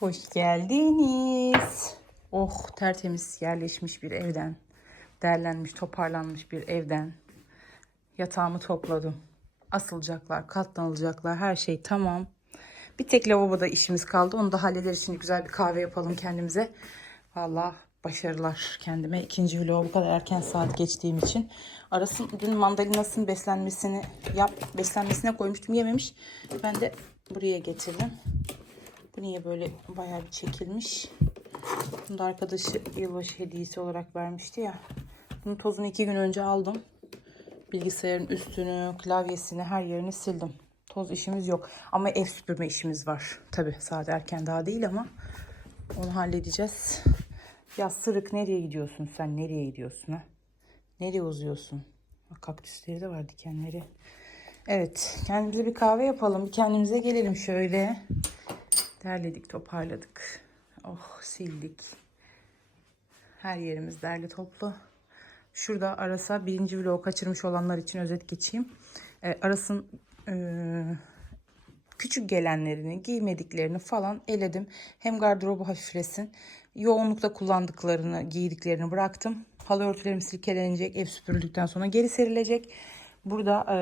Hoş geldiniz. Oh tertemiz yerleşmiş bir evden. Derlenmiş, toparlanmış bir evden. Yatağımı topladım. Asılacaklar, katlanılacaklar. Her şey tamam. Bir tek lavaboda işimiz kaldı. Onu da hallederiz. Şimdi güzel bir kahve yapalım kendimize. Vallahi başarılar kendime. İkinci vlogu bu kadar erken saat geçtiğim için. Arasın dün mandalinasının beslenmesini yap, beslenmesine koymuştum. Yememiş. Ben de buraya getirdim. Niye böyle bayağı bir çekilmiş? Bunu da arkadaşı yılbaşı hediyesi olarak vermişti ya. Bunun tozunu iki gün önce aldım. Bilgisayarın üstünü, klavyesini, her yerini sildim. Toz işimiz yok. Ama ev süpürme işimiz var. Tabi saat erken daha değil ama onu halledeceğiz. Ya sırık nereye gidiyorsun sen? Nereye gidiyorsun ha? Nereye uzuyorsun? Bak kaktüsleri de var dikenleri. Evet kendimize bir kahve yapalım. Bir kendimize gelelim şöyle. Derledik, toparladık. Oh, sildik. Her yerimiz derli toplu. Şurada Aras'a birinci vlogu kaçırmış olanlar için özet geçeyim. Ee, Aras'ın e, küçük gelenlerini, giymediklerini falan eledim. Hem gardırobu hafiflesin. Yoğunlukta kullandıklarını, giydiklerini bıraktım. Halı örtülerim silkelenecek, ev süpürüldükten sonra geri serilecek. Burada e,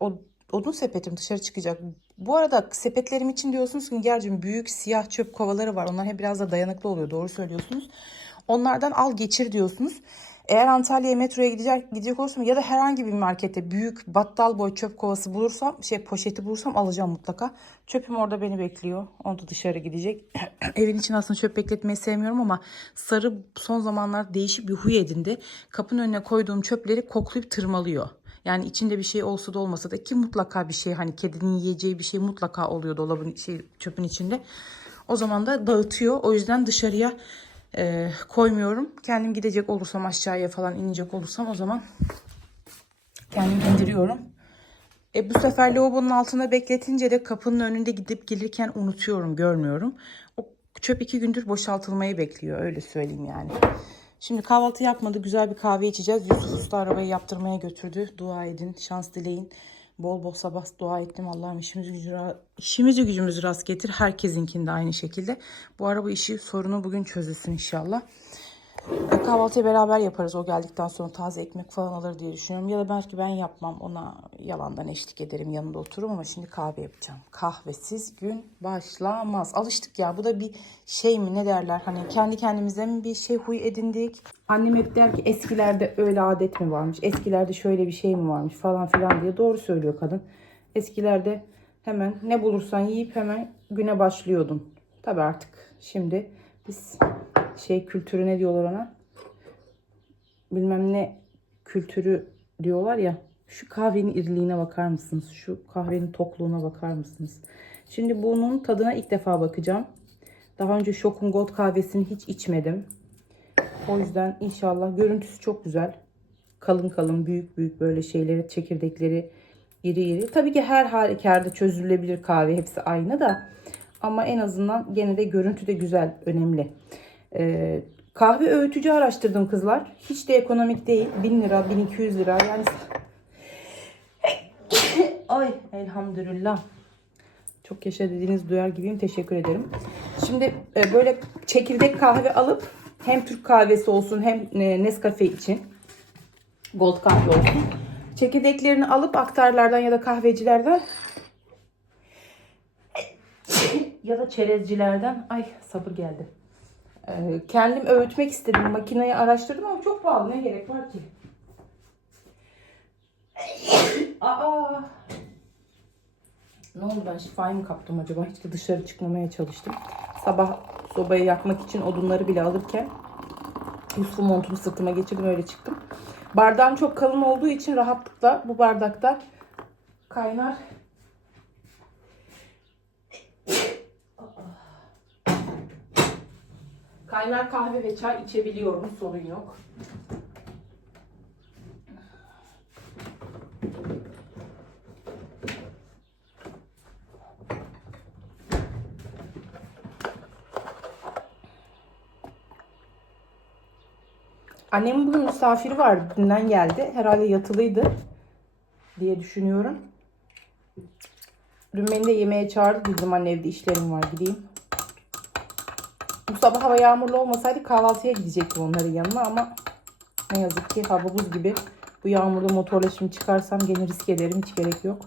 o odun sepetim dışarı çıkacak. Bu arada sepetlerim için diyorsunuz ki gerçekten büyük siyah çöp kovaları var. Onlar hep biraz da dayanıklı oluyor. Doğru söylüyorsunuz. Onlardan al geçir diyorsunuz. Eğer Antalya'ya metroya gidecek, gidecek olursam ya da herhangi bir markette büyük battal boy çöp kovası bulursam şey poşeti bulursam alacağım mutlaka. Çöpüm orada beni bekliyor. Onu da dışarı gidecek. Evin için aslında çöp bekletmeyi sevmiyorum ama sarı son zamanlar değişik bir huy edindi. Kapının önüne koyduğum çöpleri koklayıp tırmalıyor. Yani içinde bir şey olsa da olmasa da ki mutlaka bir şey hani kedinin yiyeceği bir şey mutlaka oluyor dolabın şey çöpün içinde. O zaman da dağıtıyor. O yüzden dışarıya e, koymuyorum. Kendim gidecek olursam aşağıya falan inecek olursam o zaman kendim indiriyorum. E, bu sefer lavabonun altında bekletince de kapının önünde gidip gelirken unutuyorum, görmüyorum. O çöp iki gündür boşaltılmayı bekliyor öyle söyleyeyim yani. Şimdi kahvaltı yapmadı. Güzel bir kahve içeceğiz. Yusuf Usta arabayı yaptırmaya götürdü. Dua edin. Şans dileyin. Bol bol sabah dua ettim. Allah'ım işimizi, gücü, işimizi gücümüzü rast getir. Herkesinkinde aynı şekilde. Bu araba işi sorunu bugün çözülsün inşallah. Kahvaltıyı beraber yaparız. O geldikten sonra taze ekmek falan alır diye düşünüyorum. Ya da belki ben yapmam. Ona yalandan eşlik ederim. Yanında otururum ama şimdi kahve yapacağım. Kahvesiz gün başlamaz. Alıştık ya. Bu da bir şey mi ne derler? Hani kendi kendimize mi bir şey huy edindik? Annem hep der ki eskilerde öyle adet mi varmış? Eskilerde şöyle bir şey mi varmış falan filan diye. Doğru söylüyor kadın. Eskilerde hemen ne bulursan yiyip hemen güne başlıyordun. Tabii artık şimdi biz şey kültürü ne diyorlar ona? Bilmem ne kültürü diyorlar ya. Şu kahvenin iriliğine bakar mısınız? Şu kahvenin tokluğuna bakar mısınız? Şimdi bunun tadına ilk defa bakacağım. Daha önce Şokun Gold kahvesini hiç içmedim. O yüzden inşallah görüntüsü çok güzel. Kalın kalın büyük büyük böyle şeyleri çekirdekleri iri iri. Tabii ki her halükarda çözülebilir kahve. Hepsi aynı da. Ama en azından gene de görüntü de güzel. Önemli. Ee, kahve öğütücü araştırdım kızlar. Hiç de ekonomik değil. 1000 lira, 1200 lira. Yani Ay elhamdülillah. Çok yaşa dediğiniz duyar gibiyim. Teşekkür ederim. Şimdi e, böyle çekirdek kahve alıp hem Türk kahvesi olsun hem e, Nescafe için gold kahve olsun. Çekirdeklerini alıp aktarlardan ya da kahvecilerden ya da çerezcilerden ay sabır geldi. Ee, kendim öğütmek istedim. Makineyi araştırdım ama çok pahalı. Ne gerek var ki? Aa! Ne oldu ben şifayı mı kaptım acaba? Hiç de dışarı çıkmamaya çalıştım. Sabah sobayı yakmak için odunları bile alırken Yusuf'un montunu sırtıma geçirdim öyle çıktım. Bardağım çok kalın olduğu için rahatlıkla bu bardakta kaynar Kaynar kahve ve çay içebiliyorum. Sorun yok. Annemin bugün misafiri var. Dünden geldi. Herhalde yatılıydı diye düşünüyorum. Dün beni de yemeğe çağırdı. Dedim anne evde işlerim var gideyim. Sabah hava yağmurlu olmasaydı kahvaltıya gidecektim onların yanına ama ne yazık ki hava buz gibi. Bu yağmurda motorla şimdi çıkarsam gene risk ederim. Hiç gerek yok.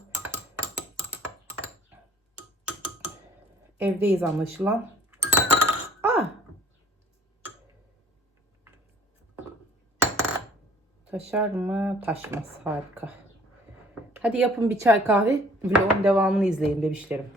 Evdeyiz anlaşılan. Aa! Taşar mı? Taşmaz. Harika. Hadi yapın bir çay kahve. Vlogun devamını izleyin bebişlerim.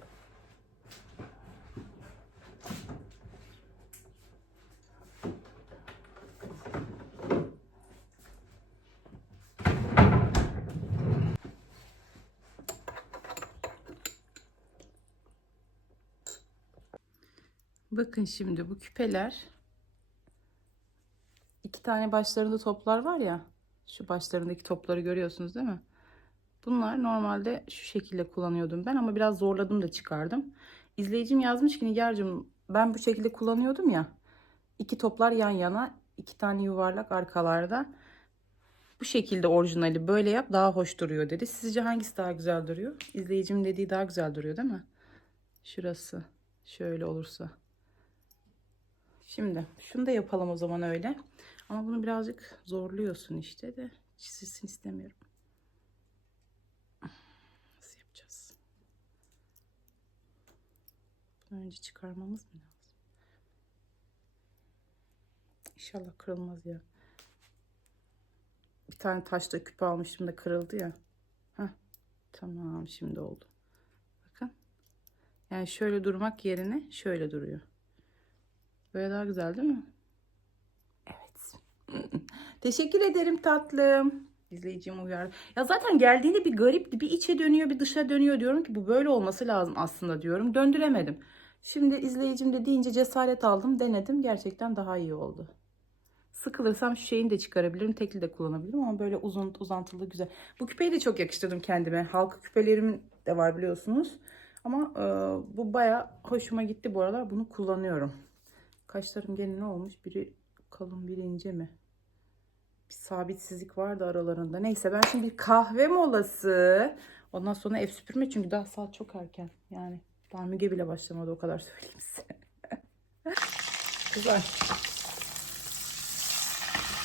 Bakın şimdi bu küpeler iki tane başlarında toplar var ya şu başlarındaki topları görüyorsunuz değil mi? Bunlar normalde şu şekilde kullanıyordum ben ama biraz zorladım da çıkardım. İzleyicim yazmış ki Nigar'cığım ben bu şekilde kullanıyordum ya. İki toplar yan yana iki tane yuvarlak arkalarda. Bu şekilde orijinali böyle yap daha hoş duruyor dedi. Sizce hangisi daha güzel duruyor? İzleyicim dediği daha güzel duruyor değil mi? Şurası şöyle olursa. Şimdi şunu da yapalım o zaman öyle. Ama bunu birazcık zorluyorsun işte de çizilsin istemiyorum. Nasıl yapacağız? Bunu önce çıkarmamız mı lazım? İnşallah kırılmaz ya. Bir tane taşta küpe almıştım da kırıldı ya. Heh, tamam şimdi oldu. Bakın. Yani şöyle durmak yerine şöyle duruyor. Böyle daha güzel değil mi? Evet. Teşekkür ederim tatlım. İzleyicim uyardı. Ya zaten geldiğinde bir garipti. Bir içe dönüyor bir dışa dönüyor diyorum ki bu böyle olması lazım aslında diyorum. Döndüremedim. Şimdi izleyicim de deyince cesaret aldım. Denedim. Gerçekten daha iyi oldu. Sıkılırsam şu şeyini de çıkarabilirim. Tekli de kullanabilirim ama böyle uzun uzantılı güzel. Bu küpeyi de çok yakıştırdım kendime. Halka küpelerimin de var biliyorsunuz. Ama e, bu baya hoşuma gitti bu aralar. Bunu kullanıyorum. Kaşlarım gene ne olmuş? Biri kalın biri ince mi? Bir sabitsizlik vardı aralarında. Neyse ben şimdi bir kahve molası. Ondan sonra ev süpürme çünkü daha saat çok erken. Yani daha Müge bile başlamadı o kadar söyleyeyim size. Güzel.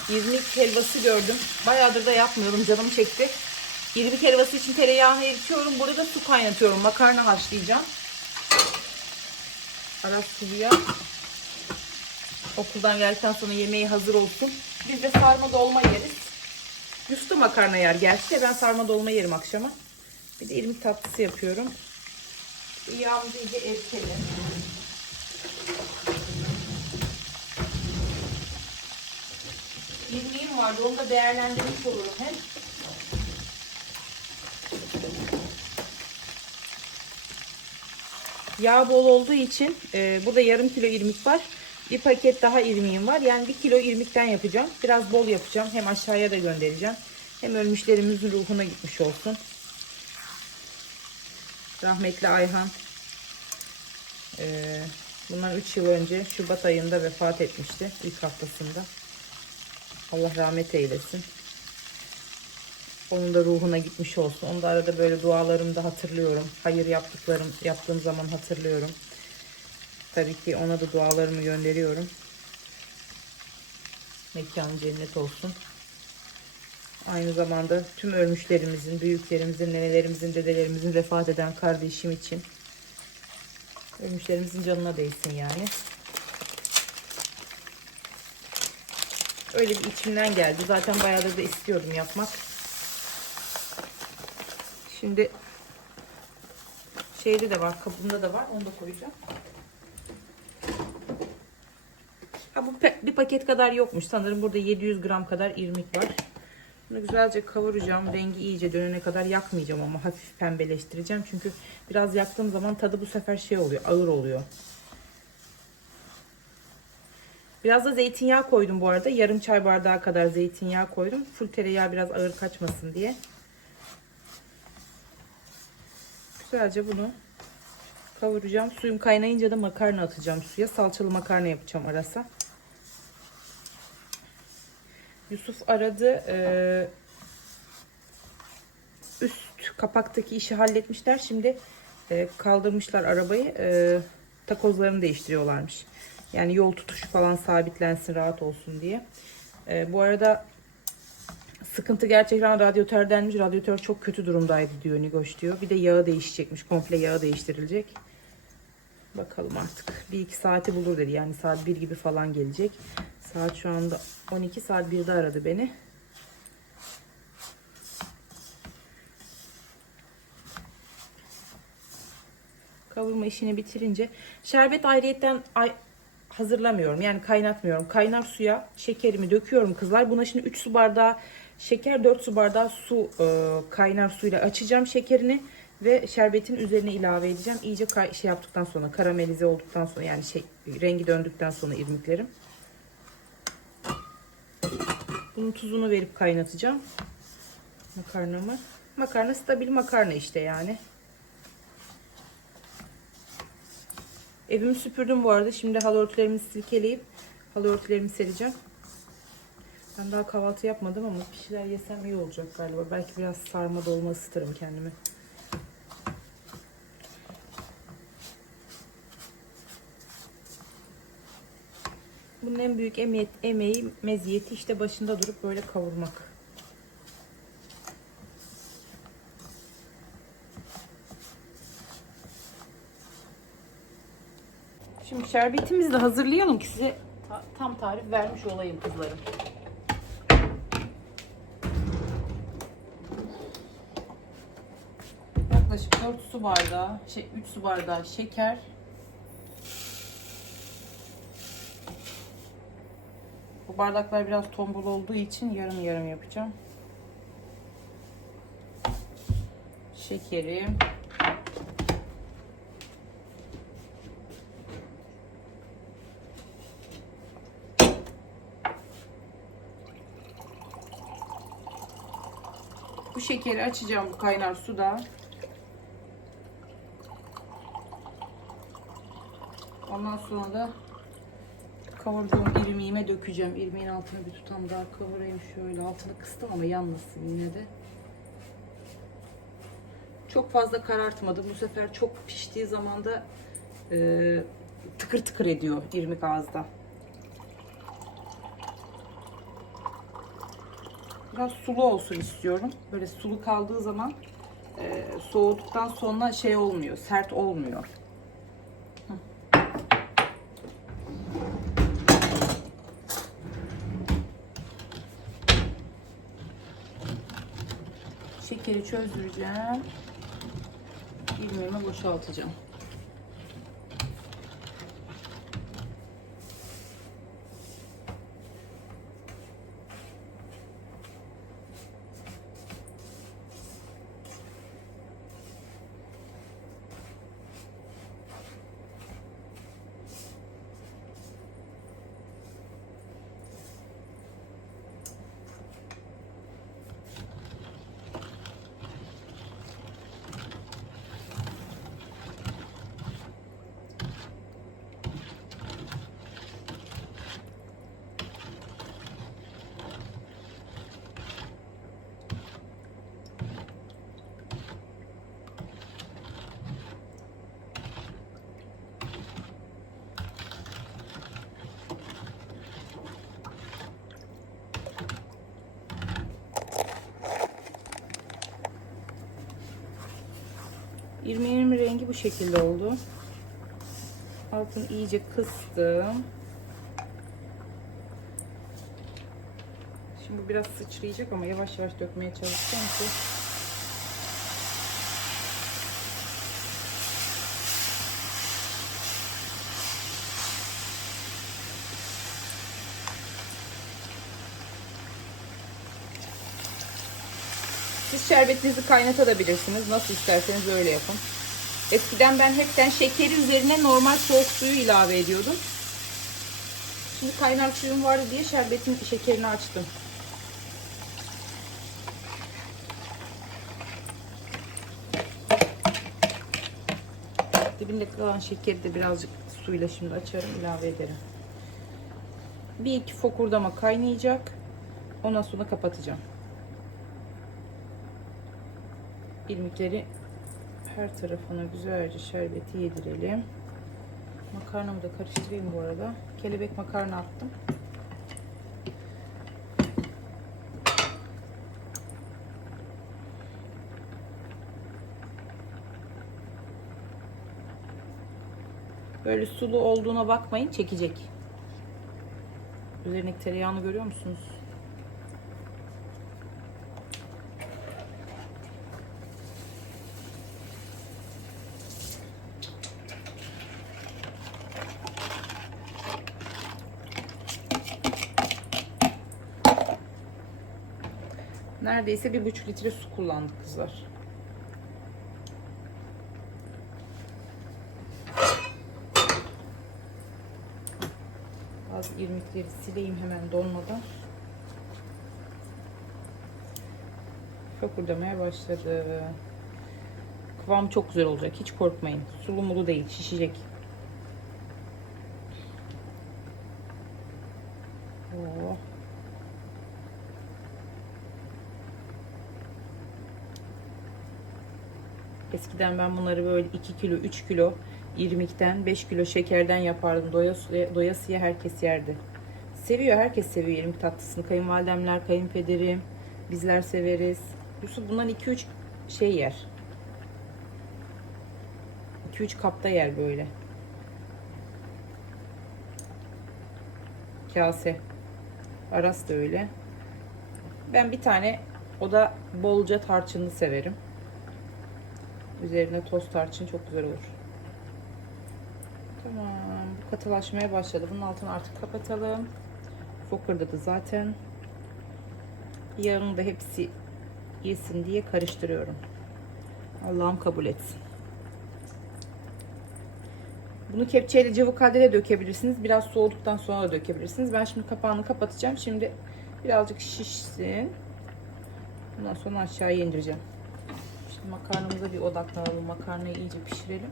İrmik helvası gördüm. Bayağıdır da yapmıyorum. Canım çekti. İrmik helvası için tereyağını eritiyorum. Burada da su kaynatıyorum. Makarna haşlayacağım. Aras suya okuldan geldikten sonra yemeği hazır olsun. Biz de sarma dolma yeriz. Yusuf makarna yer gerçi ben sarma dolma yerim akşama. Bir de irmik tatlısı yapıyorum. Yağımızı iyice. İrmiğim vardı onu da değerlendirmiş olurum hem. Yağ bol olduğu için e, burada yarım kilo irmik var. Bir paket daha irmiğim var. Yani bir kilo irmikten yapacağım. Biraz bol yapacağım. Hem aşağıya da göndereceğim. Hem ölmüşlerimizin ruhuna gitmiş olsun. Rahmetli Ayhan. Ee, bundan 3 yıl önce Şubat ayında vefat etmişti. ilk haftasında. Allah rahmet eylesin. Onun da ruhuna gitmiş olsun. Onu da arada böyle dualarımda hatırlıyorum. Hayır yaptıklarım yaptığım zaman hatırlıyorum. Tabii ki ona da dualarımı gönderiyorum. Mekan cennet olsun. Aynı zamanda tüm ölmüşlerimizin, büyüklerimizin, nenelerimizin, dedelerimizin vefat eden kardeşim için ölmüşlerimizin canına değsin yani. Öyle bir içimden geldi. Zaten bayağıdır da istiyordum yapmak. Şimdi şeyde de var, kabında da var. Onu da koyacağım. Ha bu bir paket kadar yokmuş. Sanırım burada 700 gram kadar irmik var. Bunu güzelce kavuracağım. Rengi iyice dönene kadar yakmayacağım ama hafif pembeleştireceğim. Çünkü biraz yaktığım zaman tadı bu sefer şey oluyor, ağır oluyor. Biraz da zeytinyağı koydum bu arada. Yarım çay bardağı kadar zeytinyağı koydum. Full tereyağı biraz ağır kaçmasın diye. Güzelce bunu kavuracağım. Suyum kaynayınca da makarna atacağım suya. Salçalı makarna yapacağım arasa. Yusuf aradı. Ee, üst kapaktaki işi halletmişler. Şimdi e, kaldırmışlar arabayı. E, takozlarını değiştiriyorlarmış. Yani yol tutuşu falan sabitlensin rahat olsun diye. Ee, bu arada sıkıntı gerçekten radyatördenmiş. Radyatör çok kötü durumdaydı diyor Nigoş diyor. Bir de yağı değişecekmiş. Komple yağı değiştirilecek. Bakalım artık. Bir iki saati bulur dedi. Yani saat 1 gibi falan gelecek. Saat şu anda 12 saat 1'de aradı beni. Kavurma işini bitirince şerbet ayrıyetten ay hazırlamıyorum. Yani kaynatmıyorum. Kaynar suya şekerimi döküyorum kızlar. Buna şimdi 3 su bardağı şeker, 4 su bardağı su e, kaynar suyla açacağım şekerini ve şerbetin üzerine ilave edeceğim. İyice şey yaptıktan sonra karamelize olduktan sonra yani şey rengi döndükten sonra irmiklerim. Bunun tuzunu verip kaynatacağım. Makarnamı. Makarna stabil makarna işte yani. Evimi süpürdüm bu arada. Şimdi halı örtülerimi silkeleyip halı örtülerimi sereceğim. Ben daha kahvaltı yapmadım ama bir şeyler yesem iyi olacak galiba. Belki biraz sarma dolma ısıtırım kendime. Bunun en büyük emeği, emeği, meziyeti işte başında durup böyle kavurmak. Şimdi şerbetimizi de hazırlayalım ki size ta- tam tarif vermiş olayım kızlarım. Yaklaşık 4 su bardağı, şey 3 su bardağı şeker. Bu bardaklar biraz tombul olduğu için yarım yarım yapacağım. Şekeri. Bu şekeri açacağım bu kaynar suda. Ondan sonra da kavurduğum irmiğime dökeceğim. İrmiğin altını bir tutam daha kavurayım şöyle. Altını kıstım ama yanmasın yine de. Çok fazla karartmadım. Bu sefer çok piştiği zaman da e, tıkır tıkır ediyor irmik ağızda. Biraz sulu olsun istiyorum. Böyle sulu kaldığı zaman e, soğuduktan sonra şey olmuyor, sert olmuyor. Şekeri çözdüreceğim. İrmiğime boşaltacağım. İrmiğimin rengi bu şekilde oldu. Altını iyice kıstım. Şimdi bu biraz sıçrayacak ama yavaş yavaş dökmeye çalışacağım ki şerbetinizi kaynatabilirsiniz. Nasıl isterseniz öyle yapın. Eskiden ben hepten şekeri üzerine normal soğuk suyu ilave ediyordum. Şimdi kaynar suyum vardı diye şerbetin şekerini açtım. Dibinde kalan şekeri de birazcık suyla şimdi açarım ilave ederim. Bir iki fokurdama kaynayacak. Ondan sonra kapatacağım. İrmikleri her tarafına güzelce şerbeti yedirelim. Makarnamı da karıştırayım bu arada. Kelebek makarna attım. Böyle sulu olduğuna bakmayın çekecek. Üzerindeki tereyağını görüyor musunuz? Neredeyse bir buçuk litre su kullandık kızlar. Bazı irmikleri sileyim hemen donmadan. Fokurdamaya başladı. Kıvam çok güzel olacak. Hiç korkmayın. Sulu mulu değil. Şişecek. Oo. Eskiden ben bunları böyle 2 kilo, 3 kilo irmikten, 5 kilo şekerden yapardım. Doya, doyasıya herkes yerdi. Seviyor, herkes seviyor irmik tatlısını. Kayınvalidemler, kayınpederim, bizler severiz. Yusuf bundan 2-3 şey yer. 2-3 kapta yer böyle. Kase. Aras da öyle. Ben bir tane o da bolca tarçınlı severim. Üzerine toz tarçın çok güzel olur. Tamam. Bu katılaşmaya başladı. Bunun altını artık kapatalım. Fokurdadı zaten. Yarın da hepsi yesin diye karıştırıyorum. Allah'ım kabul etsin. Bunu kepçeyle cıvık halde de dökebilirsiniz. Biraz soğuduktan sonra da dökebilirsiniz. Ben şimdi kapağını kapatacağım. Şimdi birazcık şişsin. Bundan sonra aşağıya indireceğim. Şimdi makarnamıza bir odaklanalım. Makarnayı iyice pişirelim.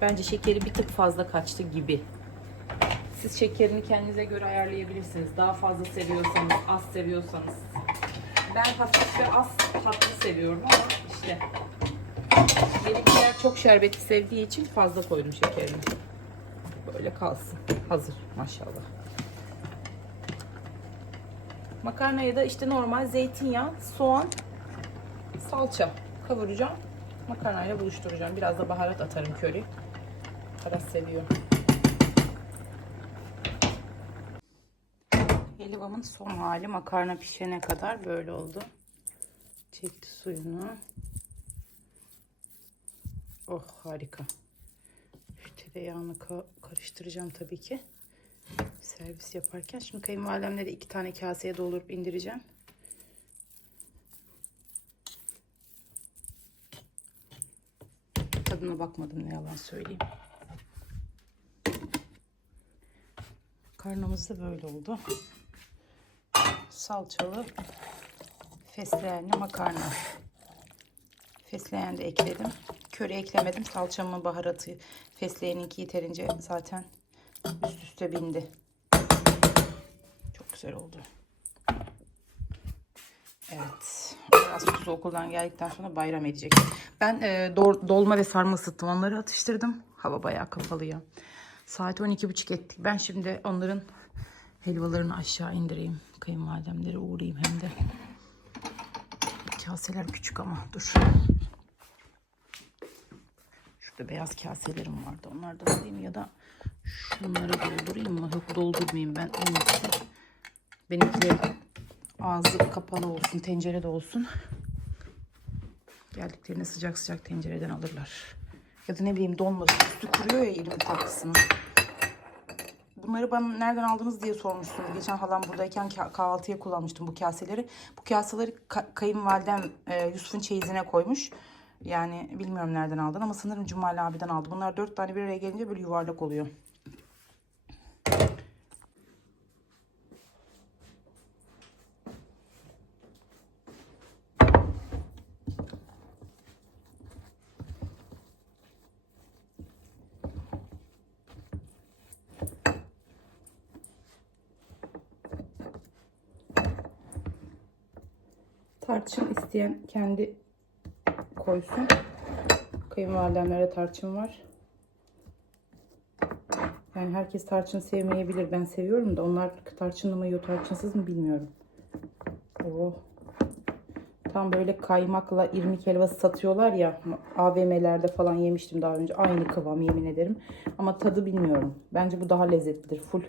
Bence şekeri bir tık fazla kaçtı gibi. Siz şekerini kendinize göre ayarlayabilirsiniz. Daha fazla seviyorsanız, az seviyorsanız. Ben hafif ve az tatlı seviyorum ama işte benimkiler çok şerbeti sevdiği için fazla koydum şekerini. Böyle kalsın. Hazır maşallah. Makarnaya da işte normal zeytinyağı, soğan, salça kavuracağım. Makarnayla buluşturacağım. Biraz da baharat atarım köri. Aras seviyor. Helvamın son hali makarna pişene kadar böyle oldu. Çekti suyunu. Oh harika. Şu tereyağını ka- karıştıracağım tabii ki. Servis yaparken. Şimdi kayınvalidemle de iki tane kaseye doldurup indireceğim. Tadına bakmadım ne yalan söyleyeyim. Karnımız da böyle oldu. Salçalı fesleğenli makarna. Fesleğen de ekledim. Köri eklemedim. Salçamın baharatı fesleğeninki yeterince zaten üst üste bindi. Çok güzel oldu. Evet. Biraz kuzu okuldan geldikten sonra bayram edecek. Ben e, do- dolma ve sarma ısıttım. Onları atıştırdım. Hava bayağı kapalı ya. Saat 12.30 ettik. Ben şimdi onların helvalarını aşağı indireyim. Kayınvalidemlere uğrayayım hem de. Kaseler küçük ama dur. Şurada beyaz kaselerim vardı. Onlardan alayım ya da şunları doldurayım mı? Yok doldurmayayım ben. En iyisi. Benimkilerin ağzı kapalı olsun. Tencerede olsun. Geldiklerinde sıcak sıcak tencereden alırlar. Ya da ne bileyim donmasın. Üstü kuruyor ya irmik tatlısının. Bunları bana nereden aldınız diye sormuşsunuz. Geçen halam buradayken ka- kahvaltıya kullanmıştım bu kaseleri. Bu kaseleri ka- kayınvalidem e, Yusuf'un çeyizine koymuş. Yani bilmiyorum nereden aldın ama sanırım Cumali abiden aldı. Bunlar dört tane bir araya gelince böyle yuvarlak oluyor. Tarçın isteyen kendi koysun. Kayınvalidemlere tarçın var. Yani herkes tarçın sevmeyebilir. Ben seviyorum da onlar tarçınlı mı yiyor tarçınsız mı bilmiyorum. Oo. Tam böyle kaymakla irmik helvası satıyorlar ya AVM'lerde falan yemiştim daha önce. Aynı kıvam yemin ederim. Ama tadı bilmiyorum. Bence bu daha lezzetlidir. Full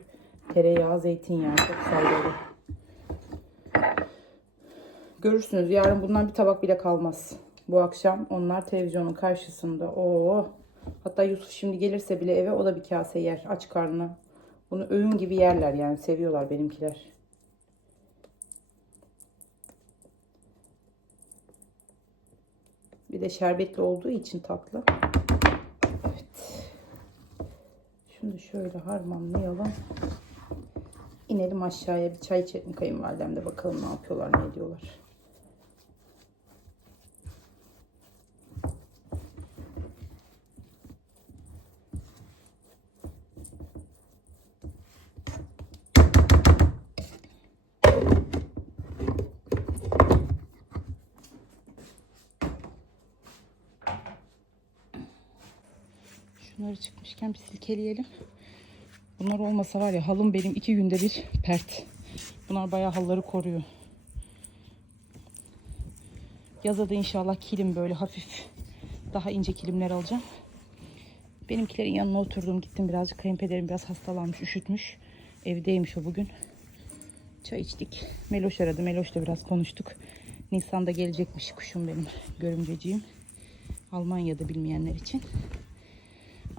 tereyağı, zeytinyağı çok faydalı. Görürsünüz yarın bundan bir tabak bile kalmaz. Bu akşam onlar televizyonun karşısında. Oo. Hatta Yusuf şimdi gelirse bile eve o da bir kase yer aç karnına. Bunu öğün gibi yerler yani seviyorlar benimkiler. Bir de şerbetli olduğu için tatlı. Evet. Şunu şöyle harmanlayalım. İnelim aşağıya bir çay içelim kayınvalidemle bakalım ne yapıyorlar ne ediyorlar. Şunları çıkmışken bir silkeleyelim. Bunlar olmasa var ya halım benim iki günde bir pert. Bunlar bayağı halları koruyor. Yaza da inşallah kilim böyle hafif daha ince kilimler alacağım. Benimkilerin yanına oturdum gittim birazcık kayınpederim biraz hastalanmış üşütmüş. Evdeymiş o bugün. Çay içtik. Meloş aradı. Meloş'la biraz konuştuk. Nisan'da gelecekmiş kuşum benim görümceciğim. Almanya'da bilmeyenler için.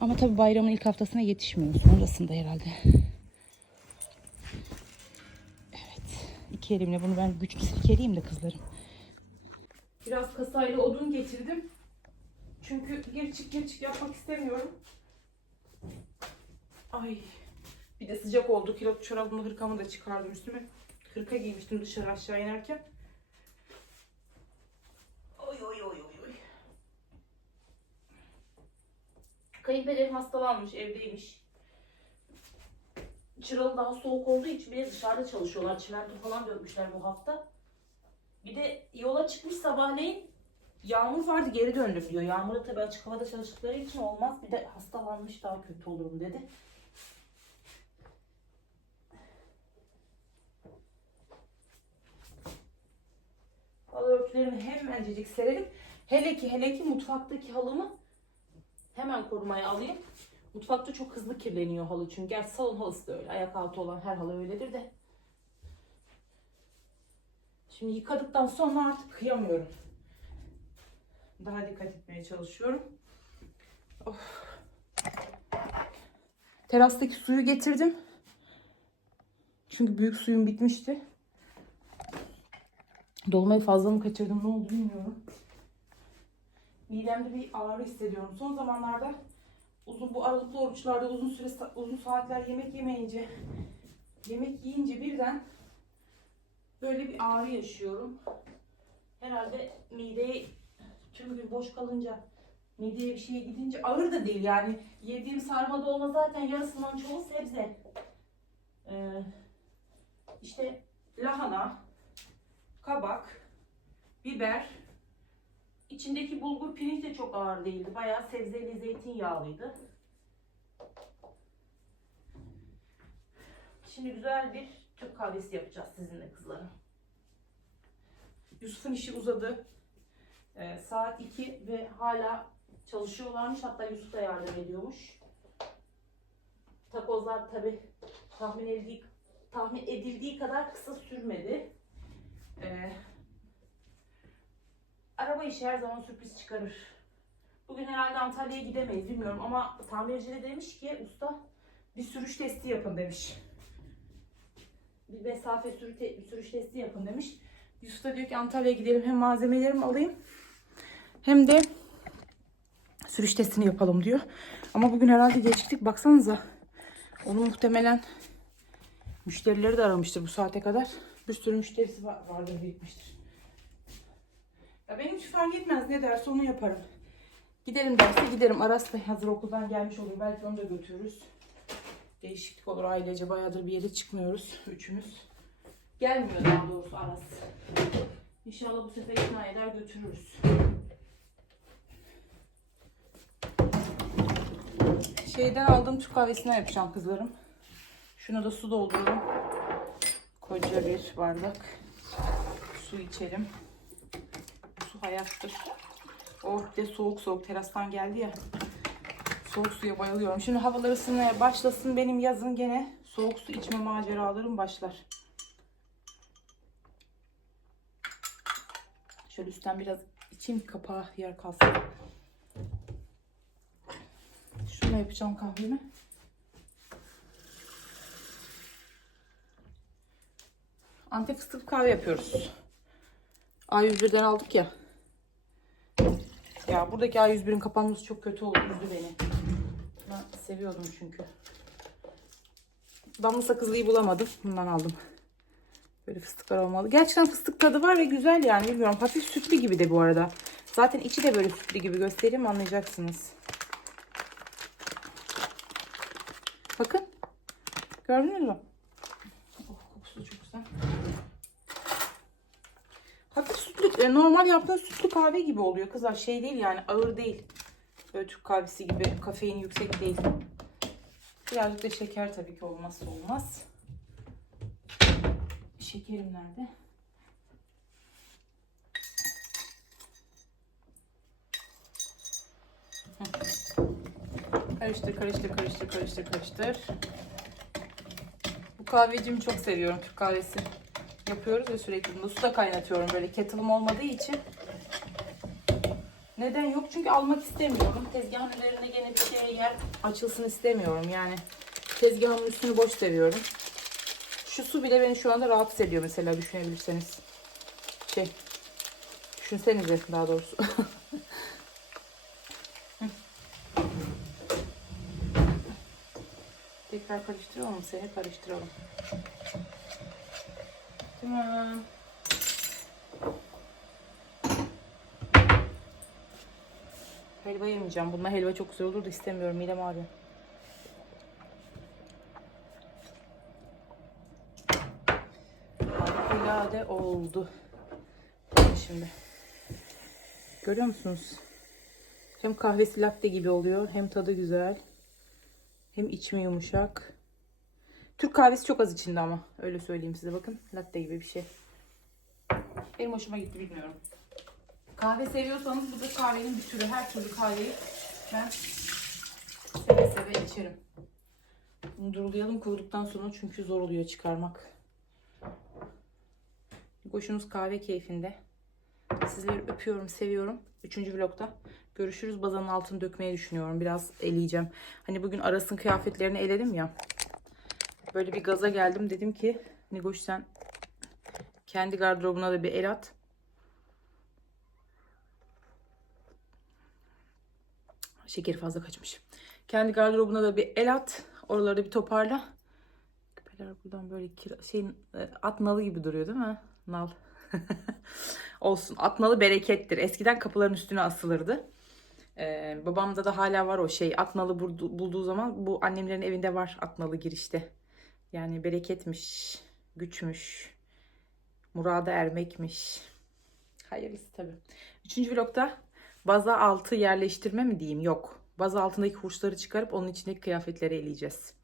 Ama tabi bayramın ilk haftasına yetişmiyor. Sonrasında herhalde. Evet. İki elimle bunu ben güçlü silkeleyeyim de kızlarım. Biraz kasayla odun getirdim. Çünkü geri çık geri çık yapmak istemiyorum. Ay. Bir de sıcak oldu. Kilot çorabımı hırkamı da çıkardım üstüme. Hırka giymiştim dışarı aşağı inerken. Kayınpederim hastalanmış, evdeymiş. Çıralı daha soğuk olduğu için bir de dışarıda çalışıyorlar. Çimento falan dökmüşler bu hafta. Bir de yola çıkmış sabahleyin. Yağmur vardı geri döndüm diyor. Yağmurda tabii açık havada çalıştıkları için olmaz. Bir de hastalanmış daha kötü olurum dedi. Halı örtülerimi hemencecik serelim. Hele ki hele ki mutfaktaki halımı hemen korumaya alayım. Mutfakta çok hızlı kirleniyor halı çünkü. Gerçi salon halısı da öyle. Ayak altı olan her halı öyledir de. Şimdi yıkadıktan sonra artık kıyamıyorum. Daha dikkat etmeye çalışıyorum. Of. Terastaki suyu getirdim. Çünkü büyük suyum bitmişti. Dolmayı fazla mı kaçırdım ne oldu bilmiyorum. Midemde bir ağrı hissediyorum. Son zamanlarda uzun bu aralıklı oruçlarda uzun süre uzun saatler yemek yemeyince yemek yiyince birden böyle bir ağrı yaşıyorum. Herhalde mideye tüm gün boş kalınca mideye bir şeye gidince ağır da değil yani yediğim sarma dolma zaten yarısından çoğu sebze. Ee, işte lahana, kabak, biber, İçindeki bulgur pirinç de çok ağır değildi. Bayağı sebzeli zeytinyağlıydı. Şimdi güzel bir Türk kahvesi yapacağız sizinle kızlarım. Yusuf'un işi uzadı. Ee, saat 2 ve hala çalışıyorlarmış. Hatta Yusuf da yardım ediyormuş. Takozlar tabi tahmin edildiği, tahmin edildiği kadar kısa sürmedi. Ee, araba işi her zaman sürpriz çıkarır. Bugün herhalde Antalya'ya gidemeyiz bilmiyorum ama tamirci de demiş ki usta bir sürüş testi yapın demiş. Bir mesafe sürü te- sürüş testi yapın demiş. Yusuf da diyor ki Antalya'ya gidelim hem malzemelerimi alayım hem de sürüş testini yapalım diyor. Ama bugün herhalde geciktik baksanıza. Onu muhtemelen müşterileri de aramıştır bu saate kadar. Bir sürü müşterisi var, vardır birikmiştir. Ya benim hiç fark etmez ne derse onu yaparım. Giderim derse giderim. Aras da hazır okuldan gelmiş olur. Belki onu da götürürüz. Değişiklik olur ailece. Bayağıdır bir yere çıkmıyoruz. Üçümüz. Gelmiyor daha doğrusu Aras. İnşallah bu sefer ikna eder götürürüz. Şeyden aldım Türk kahvesine yapacağım kızlarım. Şuna da su dolduralım. Koca bir bardak su içelim. Hayattır. Oh de soğuk soğuk terastan geldi ya. Soğuk suya bayılıyorum. Şimdi havalar ısınmaya başlasın. Benim yazın gene soğuk su içme maceralarım başlar. Şöyle üstten biraz içeyim kapağı yer kalsın. Şunu yapacağım kahvemi. Antep fıstıklı kahve yapıyoruz. A101'den aldık ya. Ya buradaki A101'in kapanması çok kötü oldu. Üzdü beni. Ben seviyordum çünkü. Damla sakızlıyı bulamadım. Bundan aldım. Böyle fıstıklar olmalı. Gerçekten fıstık tadı var ve güzel yani. Bilmiyorum. Hafif sütlü gibi de bu arada. Zaten içi de böyle sütlü gibi göstereyim anlayacaksınız. Bakın. Gördünüz mü? Oh, kokusu da çok güzel. Hafif sütlü, e, normal yaptığınız sütlü kahve gibi oluyor kızlar. Şey değil yani ağır değil. Böyle Türk kahvesi gibi kafein yüksek değil. Birazcık da şeker tabii ki olmazsa olmaz. Şekerim nerede? Karıştır, karıştır, karıştır, karıştır, karıştır. Bu kahvecimi çok seviyorum. Türk kahvesi yapıyoruz ve sürekli bunda su da kaynatıyorum böyle kettle'ım olmadığı için. Neden yok? Çünkü almak istemiyorum. Tezgahın üzerine gene bir şeye yer açılsın istemiyorum. Yani tezgahımın üstünü boş seviyorum. Şu su bile beni şu anda rahatsız ediyor mesela düşünebilirseniz. Şey, düşünsenize daha doğrusu. Tekrar karıştıralım. Seni karıştıralım. Tamam. Helva yemeyeceğim. Bununla helva çok güzel olur da istemiyorum. Midem ağrıyor. Harikulade oldu. Bakın şimdi. Görüyor musunuz? Hem kahvesi latte gibi oluyor. Hem tadı güzel. Hem içimi yumuşak. Türk kahvesi çok az içinde ama. Öyle söyleyeyim size bakın. Latte gibi bir şey. Benim hoşuma gitti bilmiyorum. Kahve seviyorsanız bu da kahvenin bir türü. Her türlü kahveyi ben seve seve içerim. Bunu durulayalım kuruduktan sonra çünkü zor oluyor çıkarmak. Koşunuz kahve keyfinde. Sizleri öpüyorum, seviyorum. Üçüncü vlogda görüşürüz. Bazanın altını dökmeyi düşünüyorum. Biraz eleyeceğim. Hani bugün Aras'ın kıyafetlerini eledim ya. Böyle bir gaza geldim. Dedim ki Nigoş sen kendi gardırobuna da bir el at. Şekeri fazla kaçmış. Kendi gardırobuna da bir el at. Oraları bir toparla. Küpeler buradan böyle kira, şeyin e, at nalı gibi duruyor değil mi? Nal. Olsun. At nalı berekettir. Eskiden kapıların üstüne asılırdı. Ee, babamda da hala var o şey. At nalı buldu- bulduğu zaman bu annemlerin evinde var at nalı girişte. Yani bereketmiş, güçmüş, murada ermekmiş. Hayırlısı tabii. Üçüncü vlogda baza altı yerleştirme mi diyeyim? Yok. Baza altındaki hurçları çıkarıp onun içindeki kıyafetleri eleyeceğiz.